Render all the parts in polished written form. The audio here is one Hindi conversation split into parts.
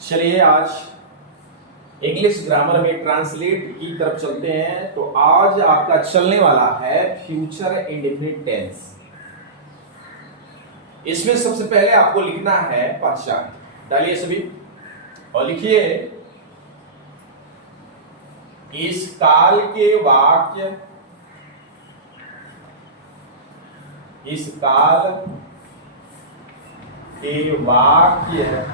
चलिए आज इंग्लिश ग्रामर में ट्रांसलेट की तरफ चलते हैं। तो आज आपका चलने वाला है फ्यूचर इंडेफिनिट टेंस। इसमें सबसे पहले आपको लिखना है पहचान। डालिए सभी और लिखिए इस काल के वाक्य, इस काल के वाक्य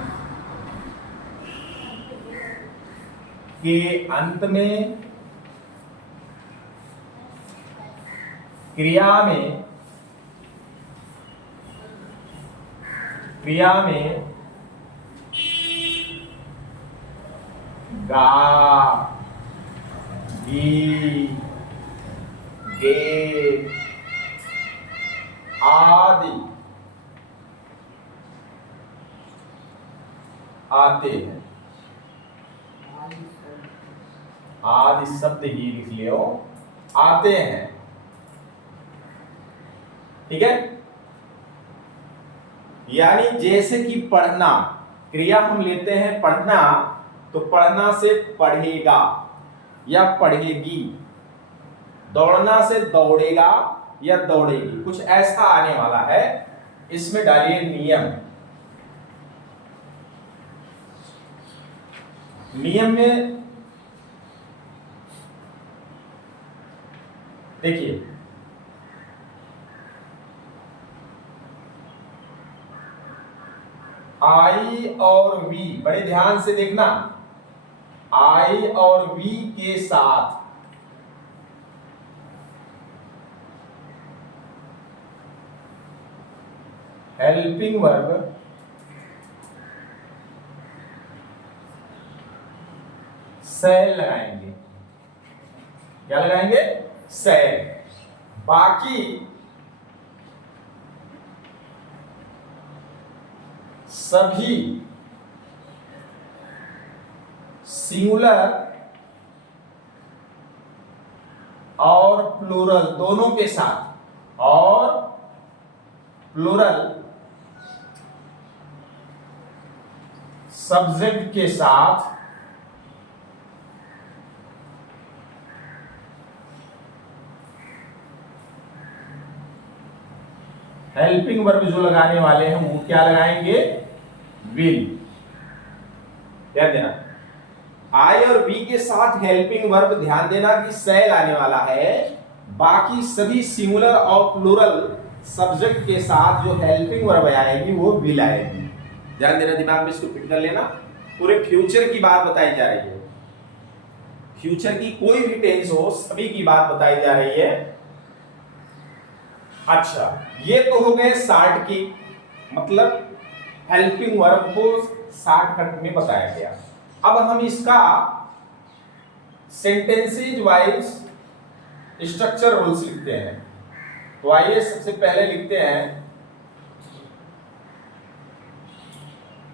के अंत में क्रिया में गा, गी, गे आदि आते हैं। आदि शब्द ही लिख लियो, आते हैं। ठीक है, यानी जैसे कि पढ़ना, क्रिया हम लेते हैं पढ़ना, तो पढ़ना से पढ़ेगा या पढ़ेगी, दौड़ना से दौड़ेगा या दौड़ेगी, कुछ ऐसा आने वाला है। इसमें डालिए नियम। नियम में देखिए आई और वी, बड़े ध्यान से देखना, आई और वी के साथ हेल्पिंग वर्ब सेल लगाएंगे। क्या लगाएंगे? सेल। बाकी सभी सिंगुलर और प्लूरल दोनों के साथ, और प्लूरल सब्जेक्ट के साथ हेल्पिंग वर्ब जो लगाने वाले हैं वो क्या लगाएंगे? विल। ध्यान देना, आई और वी के साथ हेल्पिंग वर्ब, ध्यान देना कि सेल आने वाला है। बाकी सभी सिंगुलर और प्लूरल सब्जेक्ट के साथ जो हेल्पिंग वर्ब आएगी वो विल आएगी। ध्यान देना, दिमाग में इसको फिट कर लेना। पूरे फ्यूचर की बात बताई जा रही है। फ्यूचर की कोई भी टेंस हो, सभी की बात बताई जा रही है। अच्छा, ये तो हो गए शॉर्ट की, मतलब हेल्पिंग वर्ब को शॉर्टकट में बताया गया। अब हम इसका सेंटेंसेज वाइज स्ट्रक्चर रूल्स लिखते हैं। तो आइए सबसे पहले लिखते हैं,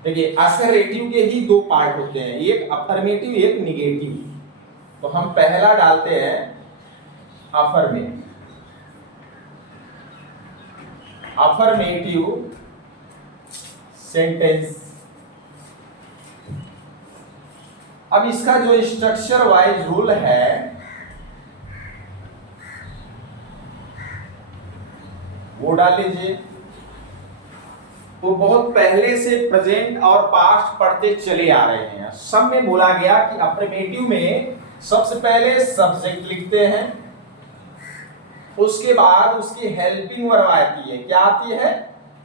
देखिए असर्टिव के ही दो पार्ट होते हैं, एक अफर्मेटिव एक निगेटिव। तो हम पहला डालते हैं अफर्मेटिव। Affirmative sentence. अब इसका जो स्ट्रक्चर वाइज रूल है वो डाल लीजिए। तो बहुत पहले से प्रेजेंट और पास्ट पढ़ते चले आ रहे हैं। सब में बोला गया कि अफर्मेटिव में सबसे पहले सब्जेक्ट लिखते हैं, उसके बाद उसकी हेल्पिंग वर्ब आती है। क्या आती है?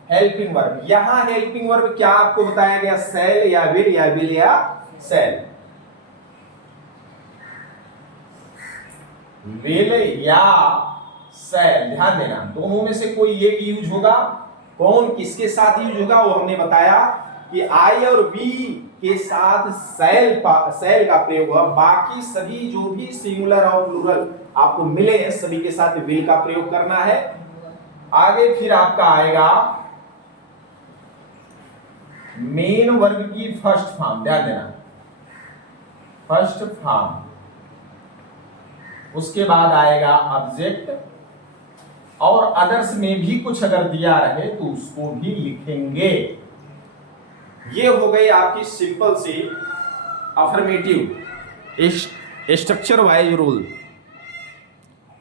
Helping verb. यहां हेल्पिंग वर्ब क्या आपको बताया गया? सेल या विल या विल या सेल। विल या सेल, ध्यान देना, दोनों में से कोई एक यूज होगा। कौन किसके साथ यूज होगा वो हमने बताया कि आई और वी के साथ सेल का प्रयोग हुआ। बाकी सभी जो भी सिंगुलर और प्लूरल आपको मिले हैं सभी के साथ विल का प्रयोग करना है। आगे फिर आपका आएगा मेन वर्ब की फर्स्ट फॉर्म, ध्यान देना, फर्स्ट फॉर्म। उसके बाद आएगा ऑब्जेक्ट, और अदर्स में भी कुछ अगर दिया रहे तो उसको भी लिखेंगे। ये हो गई आपकी सिंपल सी अफर्मेटिव स्ट्रक्चर वाइज रूल।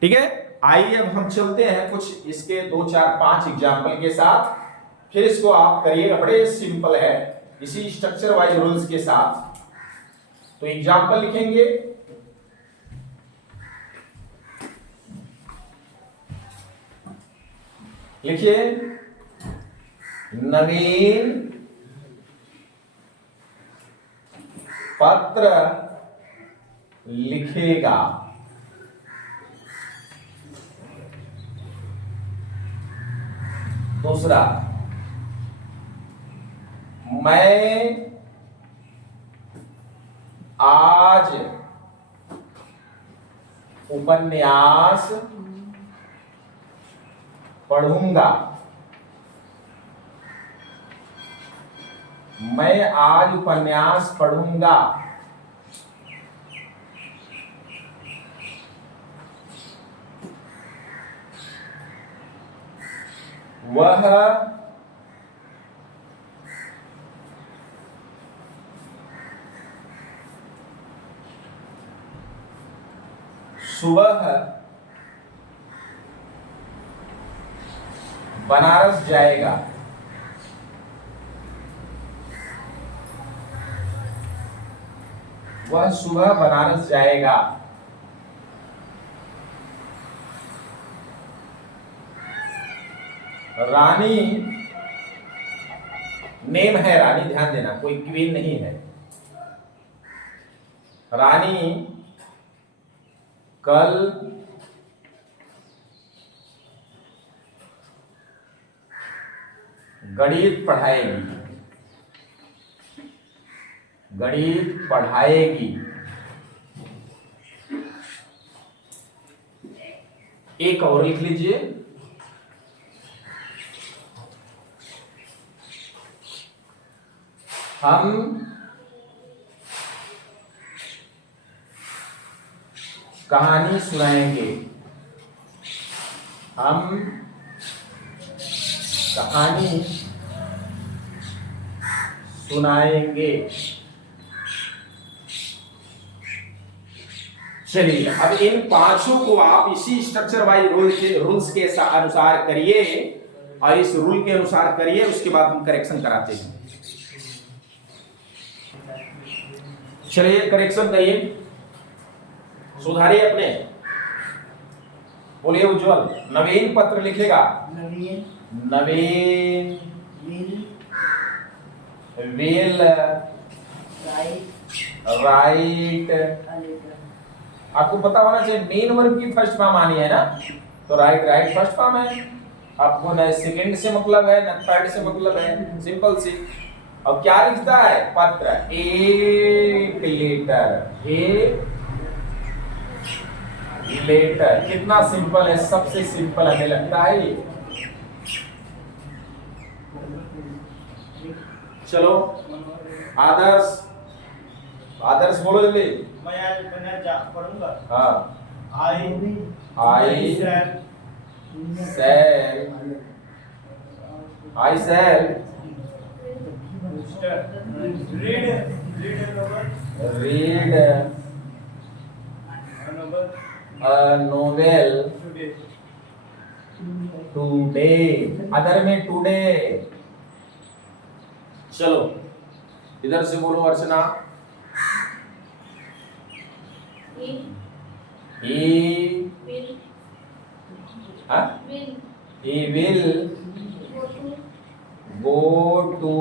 ठीक है, आइए अब हम चलते हैं कुछ इसके 2 4 5 एग्जाम्पल के साथ, फिर इसको आप करिएगा। बड़े सिंपल है इसी स्ट्रक्चर वाइज रूल्स के साथ। तो एग्जाम्पल लिखेंगे, लिखिए नवीन पत्र लिखेगा। दूसरा, मैं आज उपन्यास पढ़ूंगा। मैं आज उपन्यास पढ़ूंगा। वह सुबह बनारस जाएगा। वह सुबह बनारस जाएगा। रानी, नेम है रानी, ध्यान देना, कोई क्वीन नहीं है। रानी कल गणित पढ़ाएगी। गणित पढ़ाएगी। एक और लिख लीजिए, हम कहानी सुनाएंगे। हम कहानी सुनाएंगे। चलिए, अब इन पांचों को आप इसी स्ट्रक्चर वाइज रूल्स के अनुसार करिए, और इस रूल के अनुसार करिए, उसके बाद हम करेक्शन कराते हैं। चलिए करेक्शन करिए, सुधारिए अपने। बोलिए उज्जवल। नवीन पत्र लिखेगा। नवीन विल राइट। आपको पता होना चाहिए मेन वर्ब की फर्स्ट फॉर्म आनी है ना, तो राइट फर्स्ट फॉर्म है। आपको न सेकंड से मतलब है न थर्ड से मतलब है, सिंपल सी। अब क्या लिखता है पत्र, एक लेटर, एक लेटर। कितना सिंपल है, सबसे सिंपल हमें लगता है ये। चलो आदर्श, आदर्श बोलो जल्दी। मैं आज उपन्यास पढ़ूंगा। हाँ, I shall read a novel today। Other में टुडे। चलो इधर से बोलो अर्चना। He will go to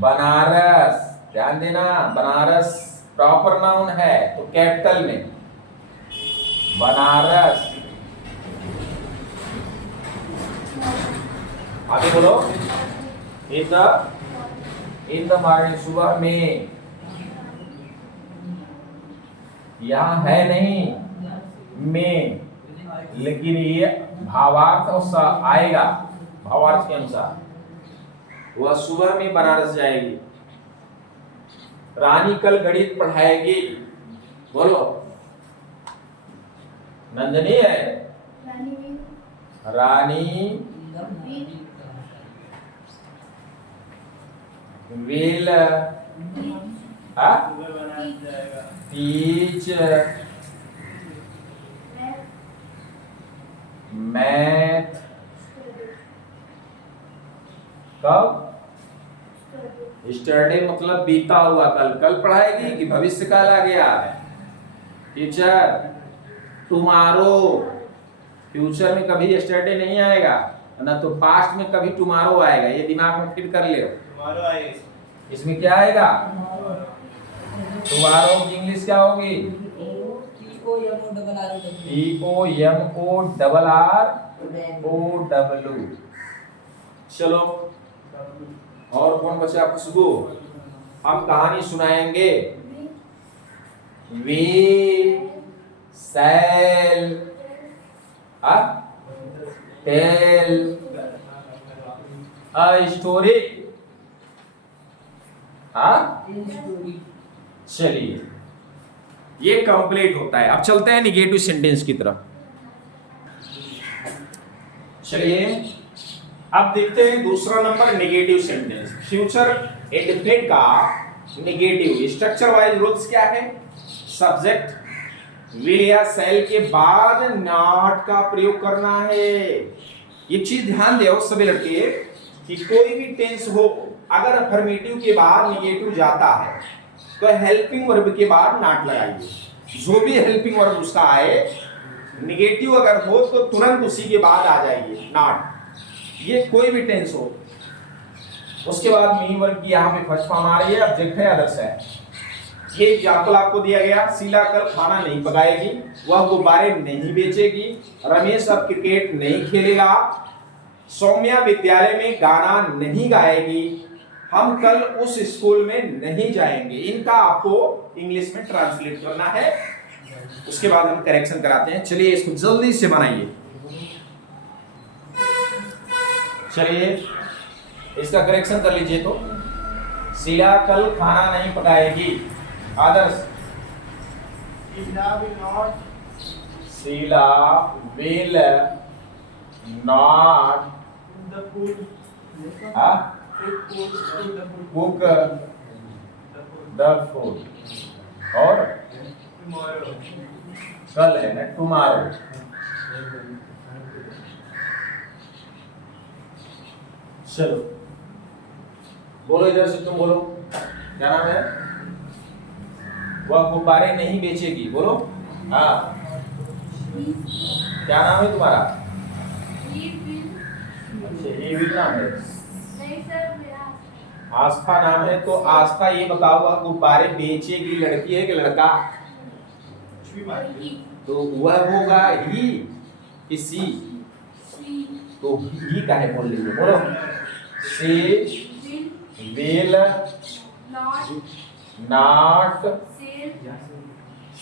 Banaras. ध्यान देना, बनारस प्रॉपर नाउन है तो कैपिटल में बनारस। आगे बोलो, इन द मॉर्निंग, सुबह में। यहाँ है नहीं में, लेकिन ये भावार्थ आएगा, भावार्थ के अनुसार। वह सुबह में बनारस जाएगी। रानी कल गणित पढ़ाएगी। बोलो, नंदनी है। रानी will सुबह बनाया जाएगा teach math कब? स्टडी मतलब बीता हुआ कल। कल पढ़ाएगी कि भविष्य काल आ गया? Teacher tomorrow. फ्यूचर में कभी स्टडी नहीं आएगा, ना तो पास्ट में कभी टुमारो आएगा। ये दिमाग में फिट कर ले। टुमारो आएगा इसमें क्या आएगा? टुमारो की इंग्लिश क्या होगी? TOMORROW। चलो और कौन बचा? खुशबू। हम कहानी सुनाएंगे। We shall tell a story. चलिए, ये कंप्लीट होता है। अब चलते हैं निगेटिव सेंटेंस की तरफ। चलिए अब देखते हैं दूसरा number negative sentence. Future indefinite का नेगेटिव स्ट्रक्चर वाइज रूल्स क्या है? सब्जेक्ट विल या शैल के बाद नॉट का प्रयोग करना है। एक चीज ध्यान दो सभी लड़के कि कोई भी टेंस हो, अगर अफर्मेटिव के बाद नेगेटिव जाता है तो हेल्पिंग वर्ब के बाद नॉट लगाइए। जो भी हेल्पिंग वर्ब उसका आए, नेगेटिव अगर हो तो तुरंत उसी के बाद आ जाइए नॉट। ये कोई भी टेंस हो। उसके बाद मीन वर्ब की यहाँ पे फर्स्ट फॉर्म आ रही है, ऑब्जेक्ट है, आदर्श है। ये एग्जाम्पल आपको दिया गया। शीला कल खाना नहीं पकाएगी, वह गुब्बारे नहीं बेचेगी, रमेश अब क्रिकेट नहीं खेलेगा, सौम्या विद्यालय में गाना नहीं गाएगी, हम कल उस स्कूल में नहीं जाएंगे। इनका आपको इंग्लिश में ट्रांसलेट करना है। उसके बाद हम करेक्शन कराते हैं। चलिए इसको जल्दी से बनाइए। चलिए इसका करेक्शन कर लीजिए। तो शीला कल खाना नहीं पकाएगी। आदर्श Sheela will not Sheela will not the food cook the food. और tomorrow कल है ना टुमारो। चलो बोलो, इधर से तुम बोलो। क्या नाम है? वह गुब्बारे नहीं बेचेगी। बोलो। हाँ, क्या नाम है तुम्हारा? अच्छा, ये भी नाम है। आस्था नाम है। तो आस्था ये बताओ, वह गुब्बारे बेचेगी लड़की है कि लड़का? तो वह होगा ही कि सी? तो ही का है, बोल लीजिए। बोलो। सी विल नॉट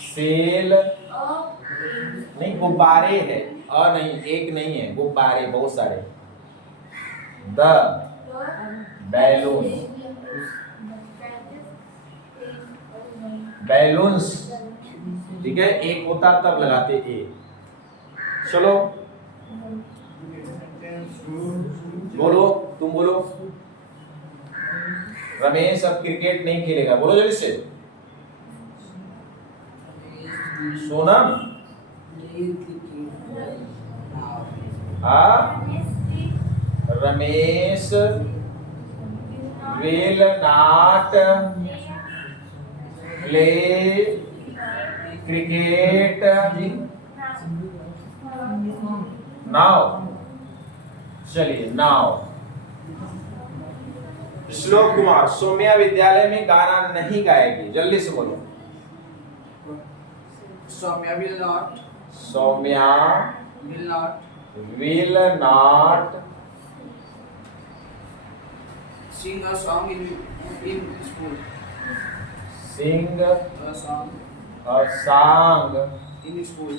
सेल। नहीं, गुब्बारे है, अ नहीं, एक नहीं है, गुब्बारे बहुत सारे। The balloon balloons. ठीक है, एक होता तब लगाते ए। चलो बोलो, तुम बोलो। रमेश अब क्रिकेट नहीं खेलेगा। बोलो जल्दी से। Sonam Ramesh will not play cricket now. चलिए नाउ। श्लोक कुमार सौम्या विद्यालय में गाना नहीं गाएगी। जल्दी से बोलो। Soumya will not sing a song in school. Sing A song a song in school.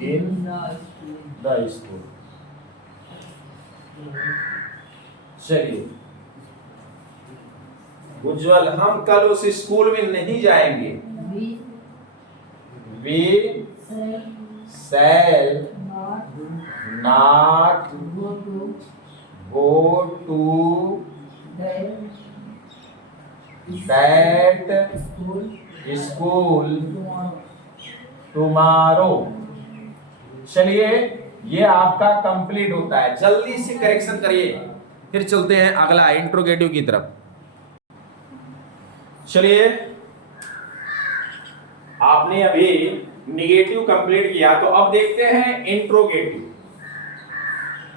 in the school। चलिए उज्जवल, हम कल उस स्कूल में नहीं जाएंगे। We shall not go to that school tomorrow। चलिए ये आपका कंप्लीट होता है। जल्दी से करेक्शन करिए, फिर चलते हैं अगला इंट्रोगेटिव की तरफ। चलिए आपने अभी निगेटिव कंप्लीट किया, तो अब देखते हैं इंट्रोगेटिव,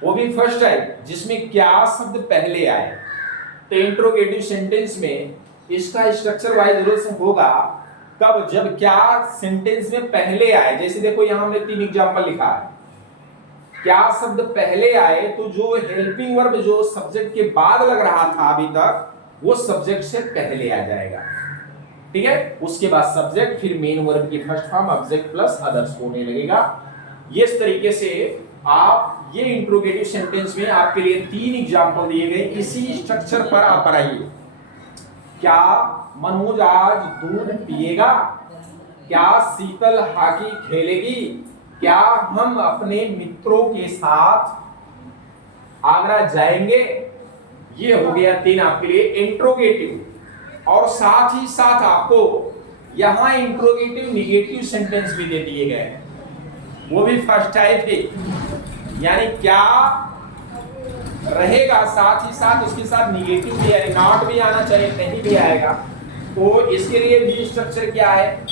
वो भी फर्स्ट टाइप जिसमें क्या शब्द पहले आए। तो इंट्रोगेटिव सेंटेंस में इसका स्ट्रक्चर वाइज रूल्स होगा कब, जब क्या सेंटेंस में पहले आए। जैसे देखो यहां हमने 3 एग्जांपल लिखा है, क्या शब्द पहले आए तो जो हेल्पिंग वर्ब जो सब्जेक्ट के बाद लग रहा था अभी तक, वो सब्जेक्ट से पहले आ जाएगा, ठीक है। उसके बाद सब्जेक्ट, फिर मेन वर्ब की first form object plus others होने लगेगा। ये इस तरीके से आप ये इंट्रोगेटिव सेंटेंस में आपके लिए 3 एग्जांपल दिए गए, इसी स्ट्रक्चर पर आप बनाइए। क्या मनोज आज दूध पिएगा? क्या शीतल हॉकी खेलेगी? क्या हम अपने मित्रों के साथ आगरा जाएंगे? ये हो गया 3 आपके लिए इंट्रोगेटिव। और साथ ही साथ आपको यहां इंट्रोगेटिव निगेटिव सेंटेंस भी दे दिए गए, वो भी फर्स्ट टाइप है, यानी क्या रहेगा, साथ ही साथ उसके साथ निगेटिव भी है, नॉट भी आना चाहिए, नहीं भी आएगा। तो इसके लिए भी स्ट्रक्चर क्या है,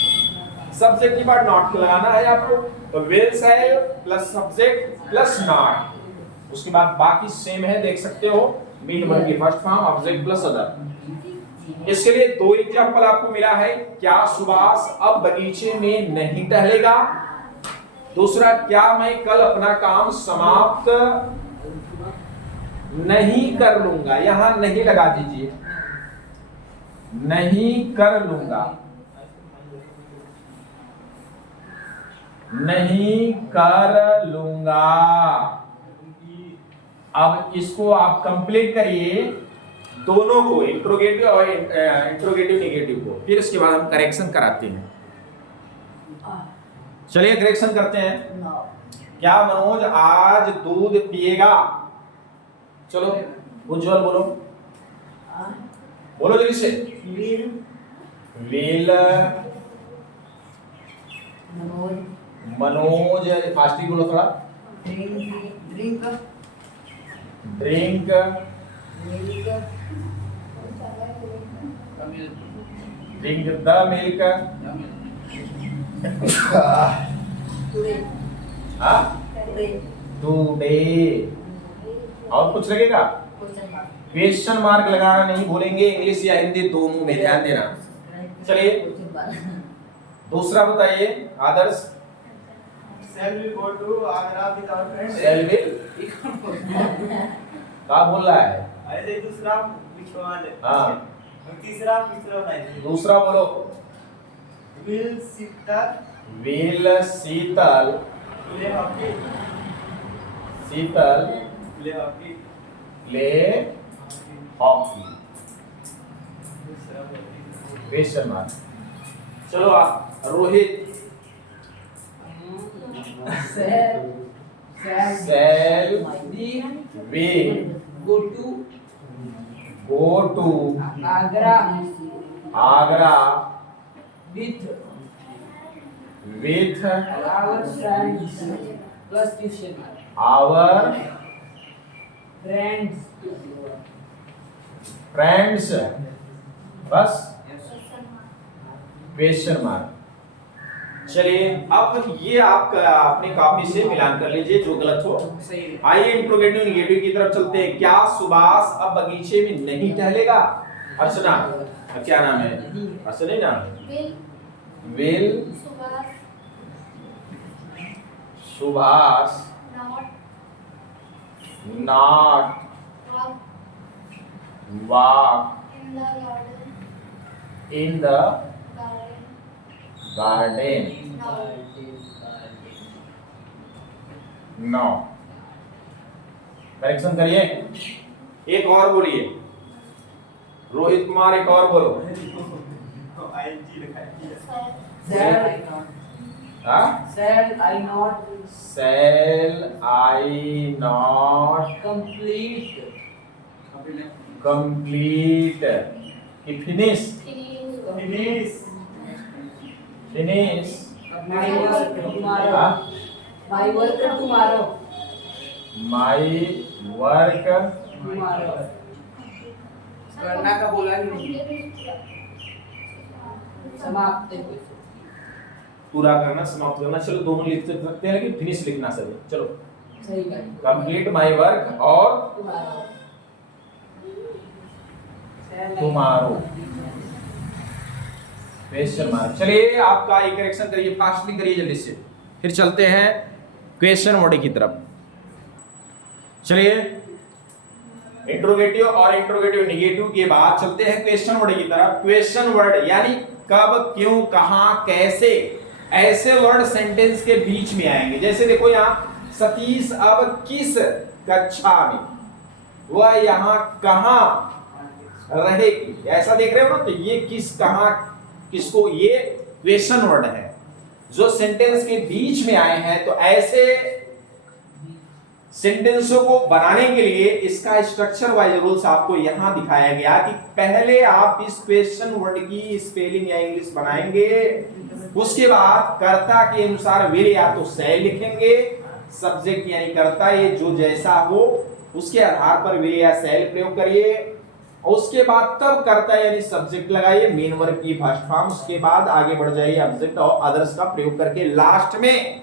सब्जेक्ट के बाद नॉट लगाना है आपको, तो will sell plus subject plus not. उसके बाद बाकी सेम है, देख सकते हो, मेन वर्ब की first form object plus other. इसके लिए 2 एग्जांपल आपको मिला है, क्या सुभाष अब बगीचे में नहीं टहलेगा? दूसरा, क्या मैं कल अपना काम समाप्त नहीं कर लूंगा? यहां नहीं लगा दीजिए, नहीं कर लूंगा, नहीं कर लूंगा। अब इसको आप कंप्लीट करिए, दोनों को, इंट्रोगेटिव और इंट्रोगेटिव निगेटिव को, फिर इसके बाद हम करेक्शन कराते हैं। चलिए करेक्शन करते हैं। क्या मनोज आज दूध पिएगा? चलो उज्जवल बोलो, बोलो जल्दी से। विल मनोज, फास्टली बोलो थोड़ा। Drink drink the milk today. और कुछ लगेगा? क्वेश्चन मार्क लगाना नहीं भूलेंगे, इंग्लिश या हिंदी दोनों में ध्यान देना। चलिए दूसरा बताइए आदर्श। Shall we go to Agra with our friends? Shall we? क्या बोल रहा है? अरे दूसरा which one? हाँ। तीसरा बताइए। दूसरा बोलो। Will Sheetal play hockey? Sheetal play hockey? Play hockey. Question mark. चलो आप Rohit. Shall we go to Agra with our friends plus tuition. our friends बस क्वेश्चन मार्क। चलिए अब ये आपका अपनी कॉपी से मिलान कर लीजिए जो गलत हो। आइए इंट्रोगेटिव निगेटिव की तरफ चलते हैं। क्या सुभाष अब बगीचे में नहीं टहलेगा? अर्चना, क्या नाम है? अर्चना ही नाम है। Will Subhash not walk in the garden? No. Correction करिए। एक और बोलिए, रोहित कुमार एक और बोलो। ING लिखा है। Shall I not shall I not complete complete कि finish Finish. finish my work tomorrow? हाँ? My work tomorrow. my work Tomorrow. करना का बोला ही नहीं। समाप्त। पूरा करना समाप्त करना, चलो दोनों लिख सकते हैं लेकिन फिनिश लिखना सभी। चलो सही है। कंप्लीट माय वर्क और tomorrow क्वेश्चन मार्क। चलिए आपका एक करेक्शन करिए, फास्टली करिए जल्दी से, फिर चलते हैं क्वेश्चन वर्ड की तरफ। चलिए इंट्रोगेटिव और इंट्रोगेटिव निगेटिव के बाद चलते हैं क्वेश्चन वर्ड की तरफ। क्वेश्चन वर्ड यानी कब, क्यों, कहां, कैसे, ऐसे वर्ड सेंटेंस के बीच में आएंगे। जैसे देखो यहाँ सतीश अब किस कक्षा में, वह यहाँ कहां रहेगी, ऐसा देख रहे हो ना। तो ये किस, कहां, किसको, ये क्वेश्चन वर्ड है जो सेंटेंस के बीच में आए हैं। तो ऐसे सेंटेंसों को बनाने के लिए इसका स्ट्रक्चर वाइज रूल्स आपको यहां दिखाया गया कि पहले आप इस क्वेश्चन वर्ड की स्पेलिंग या इंग्लिश बनाएंगे, उसके बाद कर्ता के अनुसार वे या तो शैल लिखेंगे, सब्जेक्ट यानी कर्ता ये जो जैसा हो उसके आधार पर वे या शैल प्रयोग करिए, और उसके बाद तब कर्ता यानी सब्जेक्ट लगाइए, मेन वर्ब की फर्स्ट फॉर्म, उसके बाद आगे बढ़ जाइए ऑब्जेक्ट और अदर्स का प्रयोग करके लास्ट में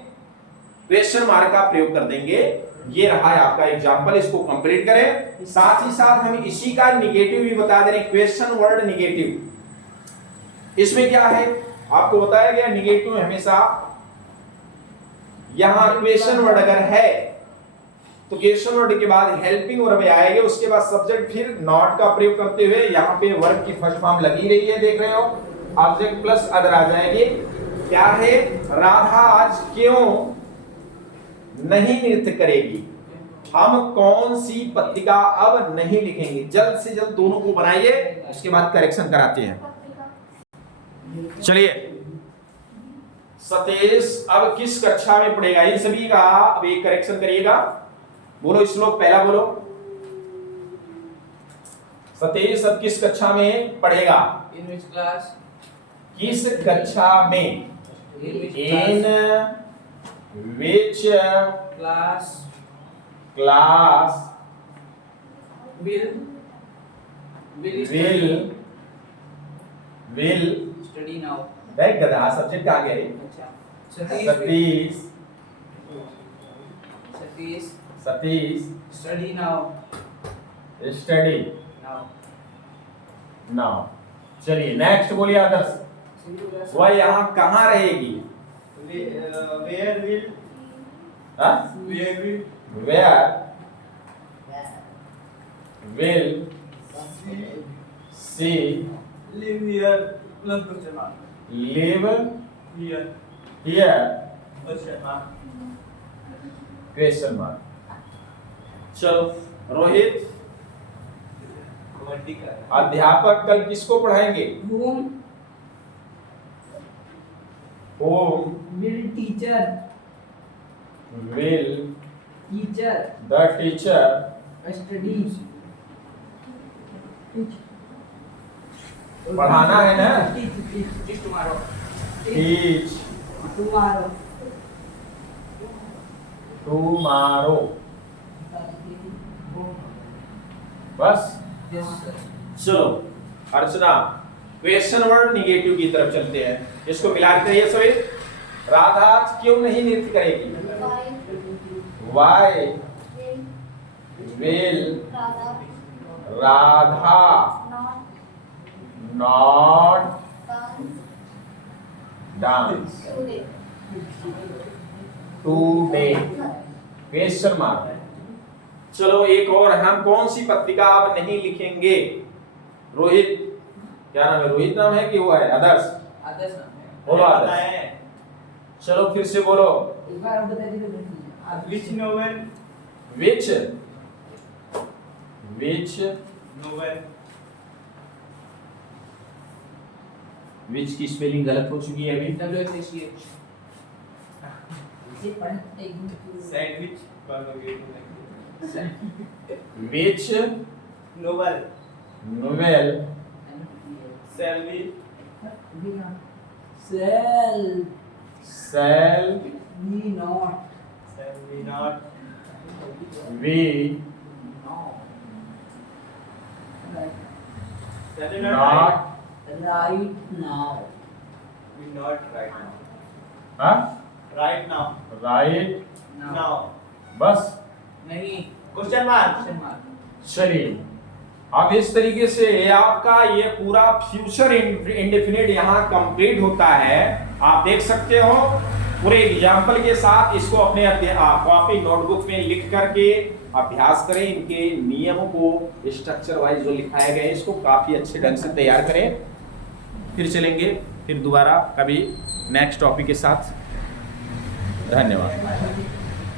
क्वेश्चन मार्क का प्रयोग कर देंगे। ये रहा है आपका एग्जांपल, इसको कंप्लीट करें। साथ ही साथ हम इसी का निगेटिव भी बता दे रहे हैं, क्वेश्चन वर्ड निगेटिव। इसमें क्या है आपको बताया गया, निगेटिव हमेशा यहां क्वेश्चन वर्ड अगर है तो क्वेश्चन वर्ड के बाद हेल्पिंग वर्ब आएंगे, उसके बाद सब्जेक्ट, फिर नॉट का प्रयोग करते हुए यहाँ पे वर्ब की फर्स्ट फॉर्म लगी रही है, देख रहे हो, ऑब्जेक्ट प्लस अदर आ जाएगी। क्या है, राधा आज क्यों नहीं नृत्य करेगी, हम कौन सी पत्रिका अब नहीं लिखेंगे। जल्द से जल्द दोनों को बनाइए, उसके बाद करेक्शन कराते हैं। चलिए सतीश अब किस कक्षा में पढ़ेगा, इन सभी का अब एक करेक्शन करिएगा। बोलो श्लोक पहला बोलो, सतीश अब किस कक्षा में पढ़ेगा, In which class? किस कक्षा में, इन विच Class class will study now. देख गधा सब्जेक्ट आ गया है। Satish Satish study now. Study Now. Now. चलिए नेक्स्ट बोलिए आदर्श, वह यहाँ कहाँ रहेगी, Where will हाँ? where will Where will she live here plus question mark live here here question mark question mark. चलो रोहित कबड्डी का अध्यापक कल किसको पढ़ाएंगे, Whom whom will teacher will the teacher study? पढ़ाना है ना, Teach tomorrow. teach Tomorrow. tomorrow। बस Yes, sir. चलो अर्चना क्वेश्चन वर्ड निगेटिव की तरफ चलते हैं, इसको मिला के करिए सभी। राधा आज क्यों नहीं नृत्य करेगी, Why will Radha not dance today question mark. चलो एक और, हम कौन सी पत्रिका अब नहीं लिखेंगे, रोहित, क्या नाम है, रोहित नाम है कि वो है आदर्श, आदर्श नाम है। बोलो आदर्श, चलो फिर से बोलो, एक बार आप बता दीजिए। which novel which novel which की स्पेलिंग गलत हो चुकी है अभी, WHH ये पढ़ एक मिनट सैंडविच करोगे which noble novel shall we shall shall we not shall we not we no shall we not right now we not right now हाँ राइट नाउ right नाउ बस नहीं क्वेश्चन मार्क क्वेश्चन मार्क चलिए अब इस तरीके से आपका ये पूरा फ्यूचर इंडेफिनिट यहाँ कंप्लीट होता है। आप देख सकते हो पूरे एग्जाम्पल के साथ इसको अपने कॉपी नोटबुक में लिख करके अभ्यास करें। इनके नियमों को स्ट्रक्चर वाइज जो लिखाए गए इसको काफी अच्छे ढंग से तैयार करें। फिर चलेंगे फिर दोबारा कभी नेक्स्ट टॉपिक के साथ। धन्यवाद।